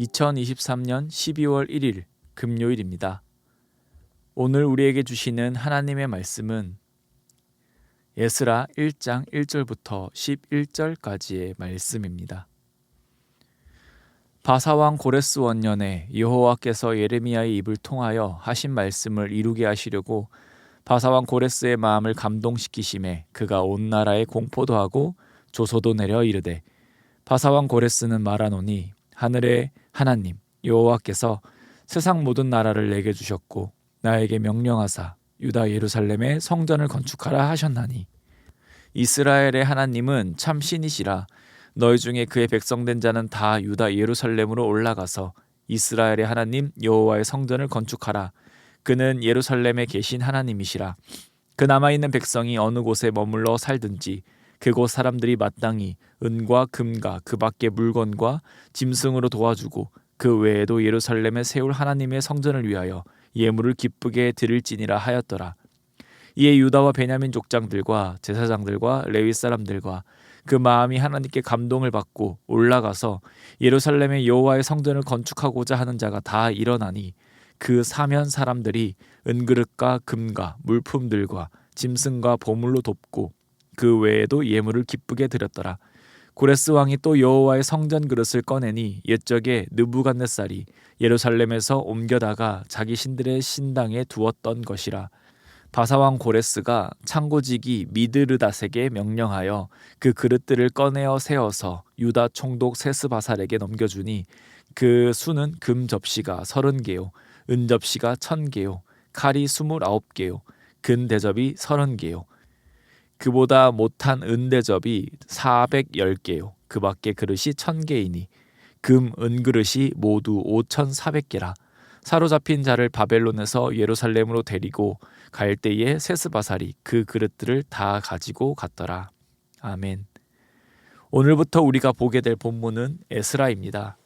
2023년 12월 1일 금요일입니다. 오늘 우리에게 주시는 하나님의 말씀은 에스라 1장 1절부터 11절까지의 말씀입니다. 바사왕 고레스 원년에 여호와께서 예레미야의 입을 통하여 하신 말씀을 이루게 하시려고 바사왕 고레스의 마음을 감동시키심에 그가 온 나라에 공포도 하고 조소도 내려 이르되 바사왕 고레스는 말하노니 하늘의 하나님 여호와께서 세상 모든 나라를 내게 주셨고 나에게 명령하사 유다 예루살렘에 성전을 건축하라 하셨나니 이스라엘의 하나님은 참 신이시라. 너희 중에 그의 백성된 자는 다 유다 예루살렘으로 올라가서 이스라엘의 하나님 여호와의 성전을 건축하라. 그는 예루살렘에 계신 하나님이시라. 그 남아있는 백성이 어느 곳에 머물러 살든지 그곳 사람들이 마땅히 은과 금과 그 밖의 물건과 짐승으로 도와주고 그 외에도 예루살렘에 세울 하나님의 성전을 위하여 예물을 기쁘게 드릴지니라 하였더라. 이에 유다와 베냐민 족장들과 제사장들과 레위 사람들과 그 마음이 하나님께 감동을 받고 올라가서 예루살렘의 여호와의 성전을 건축하고자 하는 자가 다 일어나니 그 사면 사람들이 은그릇과 금과 물품들과 짐승과 보물로 돕고 그 외에도 예물을 기쁘게 드렸더라. 고레스 왕이 또 여호와의 성전 그릇을 꺼내니 옛적에 느부갓네살이 예루살렘에서 옮겨다가 자기 신들의 신당에 두었던 것이라. 바사왕 고레스가 창고지기 미드르닷에게 명령하여 그 그릇들을 꺼내어 세워서 유다 총독 세스바살에게 넘겨주니 그 수는 금 접시가 30개요 은 접시가 1000개요 칼이 29개요 근 대접이 30개요 그보다 못한 은 대접이 410개요 그 밖에 그릇이 1000개이니 금 은 그릇이 모두 5400개라. 사로잡힌 자를 바벨론에서 예루살렘으로 데리고 갈 때에 세스바살이 그 그릇들을 다 가지고 갔더라. 아멘. 오늘부터 우리가 보게 될 본문은 에스라입니다.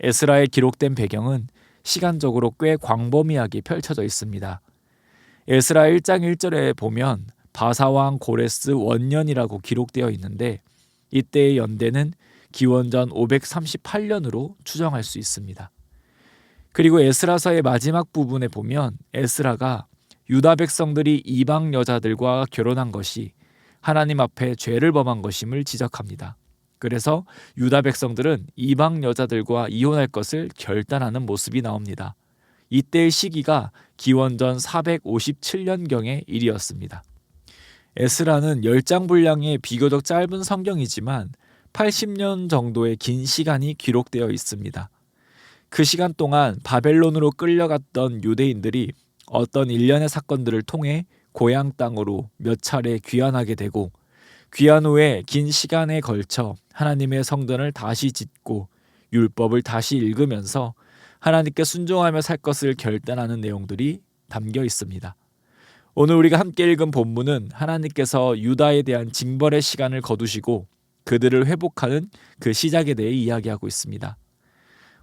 에스라에 기록된 배경은 시간적으로 꽤 광범위하게 펼쳐져 있습니다. 에스라 1장 1절에 보면 바사왕 고레스 원년이라고 기록되어 있는데 이때의 연대는 기원전 538년으로 추정할 수 있습니다. 그리고 에스라서의 마지막 부분에 보면 에스라가 유다 백성들이 이방 여자들과 결혼한 것이 하나님 앞에 죄를 범한 것임을 지적합니다. 그래서 유다 백성들은 이방 여자들과 이혼할 것을 결단하는 모습이 나옵니다. 이때의 시기가 기원전 457년경의 일이었습니다. 에스라는 10장 분량의 비교적 짧은 성경이지만 80년 정도의 긴 시간이 기록되어 있습니다. 그 시간 동안 바벨론으로 끌려갔던 유대인들이 어떤 일련의 사건들을 통해 고향 땅으로 몇 차례 귀환하게 되고 귀환 후에 긴 시간에 걸쳐 하나님의 성전을 다시 짓고 율법을 다시 읽으면서 하나님께 순종하며 살 것을 결단하는 내용들이 담겨 있습니다. 오늘 우리가 함께 읽은 본문은 하나님께서 유다에 대한 징벌의 시간을 거두시고 그들을 회복하는 그 시작에 대해 이야기하고 있습니다.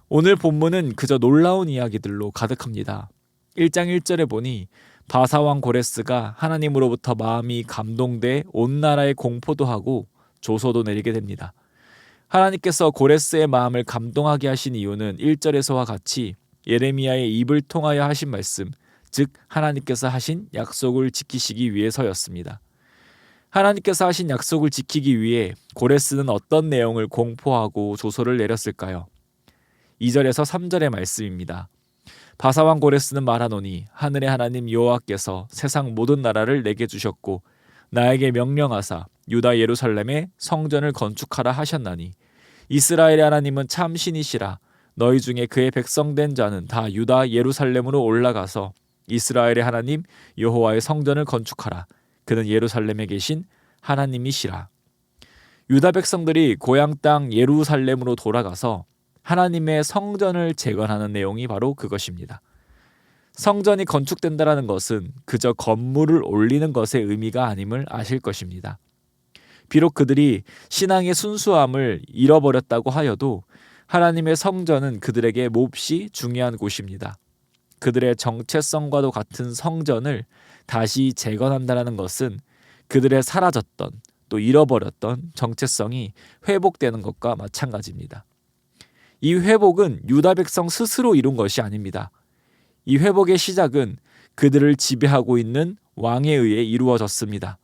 오늘 본문은 그저 놀라운 이야기들로 가득합니다. 1장 1절에 보니 바사왕 고레스가 하나님으로부터 마음이 감동돼 온 나라에 공포도 하고 조소도 내리게 됩니다. 하나님께서 고레스의 마음을 감동하게 하신 이유는 1절에서와 같이 예레미야의 입을 통하여 하신 말씀, 즉 하나님께서 하신 약속을 지키시기 위해서였습니다. 하나님께서 하신 약속을 지키기 위해 고레스는 어떤 내용을 공포하고 조소를 내렸을까요? 2절에서 3절의 말씀입니다. 바사왕 고레스는 말하노니 하늘의 하나님 여호와께서 세상 모든 나라를 내게 주셨고 나에게 명령하사 유다 예루살렘에 성전을 건축하라 하셨나니 이스라엘의 하나님은 참 신이시라. 너희 중에 그의 백성된 자는 다 유다 예루살렘으로 올라가서 이스라엘의 하나님 여호와의 성전을 건축하라. 그는 예루살렘에 계신 하나님이시라. 유다 백성들이 고향 땅 예루살렘으로 돌아가서 하나님의 성전을 재건하는 내용이 바로 그것입니다. 성전이 건축된다는 것은 그저 건물을 올리는 것의 의미가 아님을 아실 것입니다. 비록 그들이 신앙의 순수함을 잃어버렸다고 하여도 하나님의 성전은 그들에게 몹시 중요한 곳입니다. 그들의 정체성과도 같은 성전을 다시 재건한다는 것은 그들의 사라졌던 또 잃어버렸던 정체성이 회복되는 것과 마찬가지입니다. 이 회복은 유다 백성 스스로 이룬 것이 아닙니다. 이 회복의 시작은 그들을 지배하고 있는 왕에 의해 이루어졌습니다.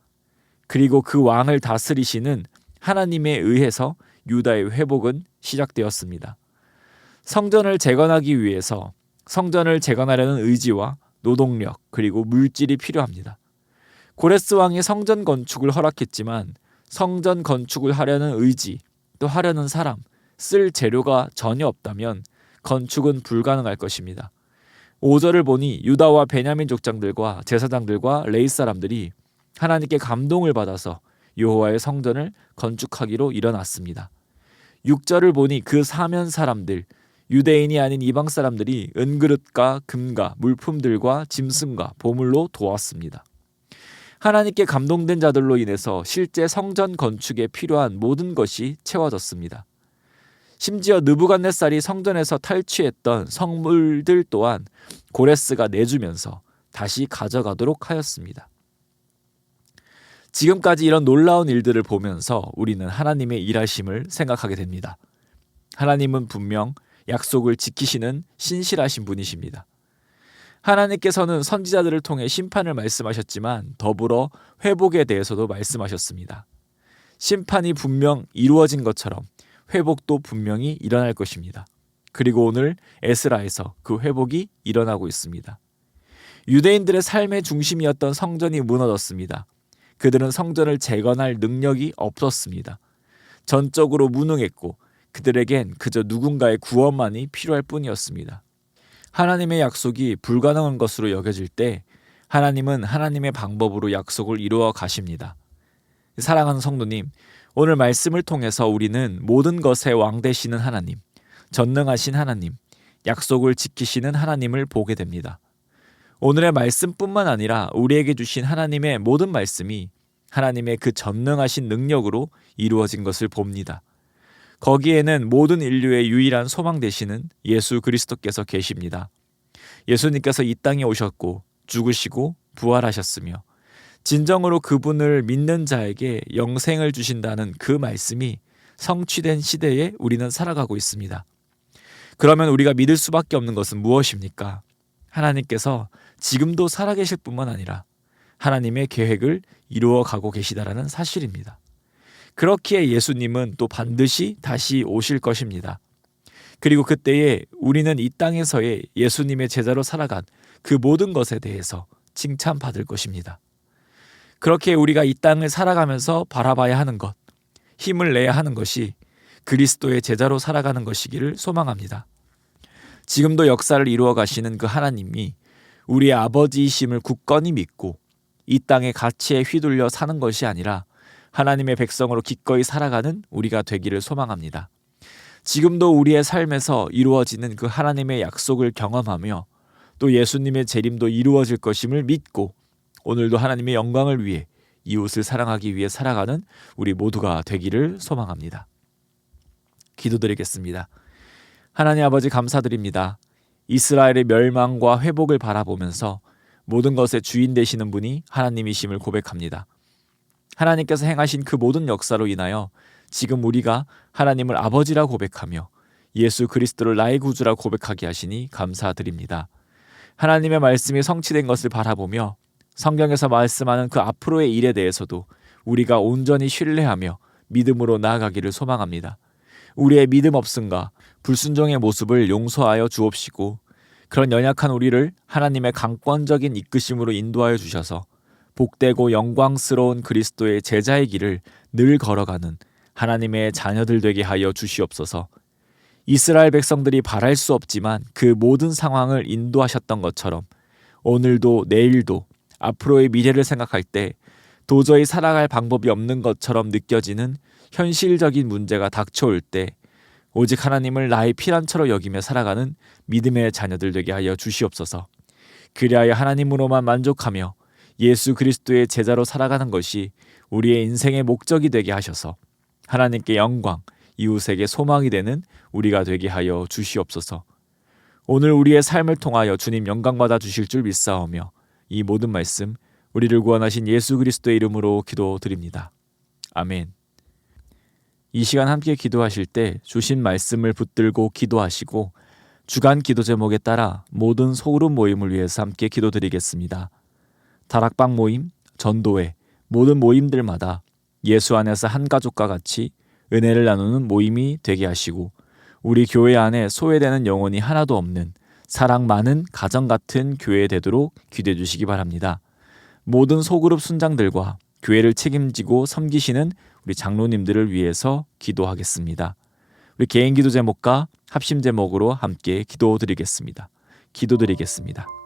그리고 그 왕을 다스리시는 하나님에 의해서 유다의 회복은 시작되었습니다. 성전을 재건하기 위해서 성전을 재건하려는 의지와 노동력 그리고 물질이 필요합니다. 고레스 왕이 성전 건축을 허락했지만 성전 건축을 하려는 의지, 또 하려는 사람, 쓸 재료가 전혀 없다면 건축은 불가능할 것입니다. 5절을 보니 유다와 베냐민 족장들과 제사장들과 레위 사람들이 하나님께 감동을 받아서 여호와의 성전을 건축하기로 일어났습니다. 6절을 보니 그 사면 사람들, 유대인이 아닌 이방 사람들이 은그릇과 금과 물품들과 짐승과 보물로 도왔습니다. 하나님께 감동된 자들로 인해서 실제 성전 건축에 필요한 모든 것이 채워졌습니다. 심지어 느부갓네살이 성전에서 탈취했던 성물들 또한 고레스가 내주면서 다시 가져가도록 하였습니다. 지금까지 이런 놀라운 일들을 보면서 우리는 하나님의 일하심을 생각하게 됩니다. 하나님은 분명 약속을 지키시는 신실하신 분이십니다. 하나님께서는 선지자들을 통해 심판을 말씀하셨지만 더불어 회복에 대해서도 말씀하셨습니다. 심판이 분명 이루어진 것처럼 회복도 분명히 일어날 것입니다. 그리고 오늘 에스라에서 그 회복이 일어나고 있습니다. 유대인들의 삶의 중심이었던 성전이 무너졌습니다. 그들은 성전을 재건할 능력이 없었습니다. 전적으로 무능했고 그들에겐 그저 누군가의 구원만이 필요할 뿐이었습니다. 하나님의 약속이 불가능한 것으로 여겨질 때 하나님은 하나님의 방법으로 약속을 이루어 가십니다. 사랑하는 성도님, 오늘 말씀을 통해서 우리는 모든 것의 왕 되시는 하나님, 전능하신 하나님, 약속을 지키시는 하나님을 보게 됩니다. 오늘의 말씀뿐만 아니라 우리에게 주신 하나님의 모든 말씀이 하나님의 그 전능하신 능력으로 이루어진 것을 봅니다. 거기에는 모든 인류의 유일한 소망 되시는 예수 그리스도께서 계십니다. 예수님께서 이 땅에 오셨고 죽으시고 부활하셨으며 진정으로 그분을 믿는 자에게 영생을 주신다는 그 말씀이 성취된 시대에 우리는 살아가고 있습니다. 그러면 우리가 믿을 수밖에 없는 것은 무엇입니까? 하나님께서 지금도 살아계실 뿐만 아니라 하나님의 계획을 이루어가고 계시다라는 사실입니다. 그렇기에 예수님은 또 반드시 다시 오실 것입니다. 그리고 그때에 우리는 이 땅에서의 예수님의 제자로 살아간 그 모든 것에 대해서 칭찬받을 것입니다. 그렇게 우리가 이 땅을 살아가면서 바라봐야 하는 것, 힘을 내야 하는 것이 그리스도의 제자로 살아가는 것이기를 소망합니다. 지금도 역사를 이루어 가시는 그 하나님이 우리의 아버지이심을 굳건히 믿고 이 땅의 가치에 휘둘려 사는 것이 아니라 하나님의 백성으로 기꺼이 살아가는 우리가 되기를 소망합니다. 지금도 우리의 삶에서 이루어지는 그 하나님의 약속을 경험하며 또 예수님의 재림도 이루어질 것임을 믿고 오늘도 하나님의 영광을 위해 이웃을 사랑하기 위해 살아가는 우리 모두가 되기를 소망합니다. 기도드리겠습니다. 하나님 아버지 감사드립니다. 이스라엘의 멸망과 회복을 바라보면서 모든 것의 주인 되시는 분이 하나님이심을 고백합니다. 하나님께서 행하신 그 모든 역사로 인하여 지금 우리가 하나님을 아버지라 고백하며 예수 그리스도를 나의 구주라 고백하게 하시니 감사드립니다. 하나님의 말씀이 성취된 것을 바라보며 성경에서 말씀하는 그 앞으로의 일에 대해서도 우리가 온전히 신뢰하며 믿음으로 나아가기를 소망합니다. 우리의 믿음 없음과 불순종의 모습을 용서하여 주옵시고 그런 연약한 우리를 하나님의 강권적인 이끄심으로 인도하여 주셔서 복되고 영광스러운 그리스도의 제자의 길을 늘 걸어가는 하나님의 자녀들 되게 하여 주시옵소서. 이스라엘 백성들이 바랄 수 없지만 그 모든 상황을 인도하셨던 것처럼 오늘도 내일도 앞으로의 미래를 생각할 때 도저히 살아갈 방법이 없는 것처럼 느껴지는 현실적인 문제가 닥쳐올 때 오직 하나님을 나의 피난처로 여기며 살아가는 믿음의 자녀들 되게 하여 주시옵소서. 그리하여 하나님으로만 만족하며 예수 그리스도의 제자로 살아가는 것이 우리의 인생의 목적이 되게 하셔서 하나님께 영광, 이웃에게 소망이 되는 우리가 되게 하여 주시옵소서. 오늘 우리의 삶을 통하여 주님 영광받아 주실 줄 믿사오며 이 모든 말씀 우리를 구원하신 예수 그리스도의 이름으로 기도드립니다. 아멘. 이 시간 함께 기도하실 때 주신 말씀을 붙들고 기도하시고 주간 기도 제목에 따라 모든 소그룹 모임을 위해서 함께 기도드리겠습니다. 다락방 모임, 전도회, 모든 모임들마다 예수 안에서 한 가족과 같이 은혜를 나누는 모임이 되게 하시고 우리 교회 안에 소외되는 영혼이 하나도 없는 사랑 많은 가정 같은 교회 되도록 기도해 주시기 바랍니다. 모든 소그룹 순장들과 교회를 책임지고 섬기시는 우리 장로님들을 위해서 기도하겠습니다. 우리 개인 기도 제목과 합심 제목으로 함께 기도드리겠습니다. 기도드리겠습니다.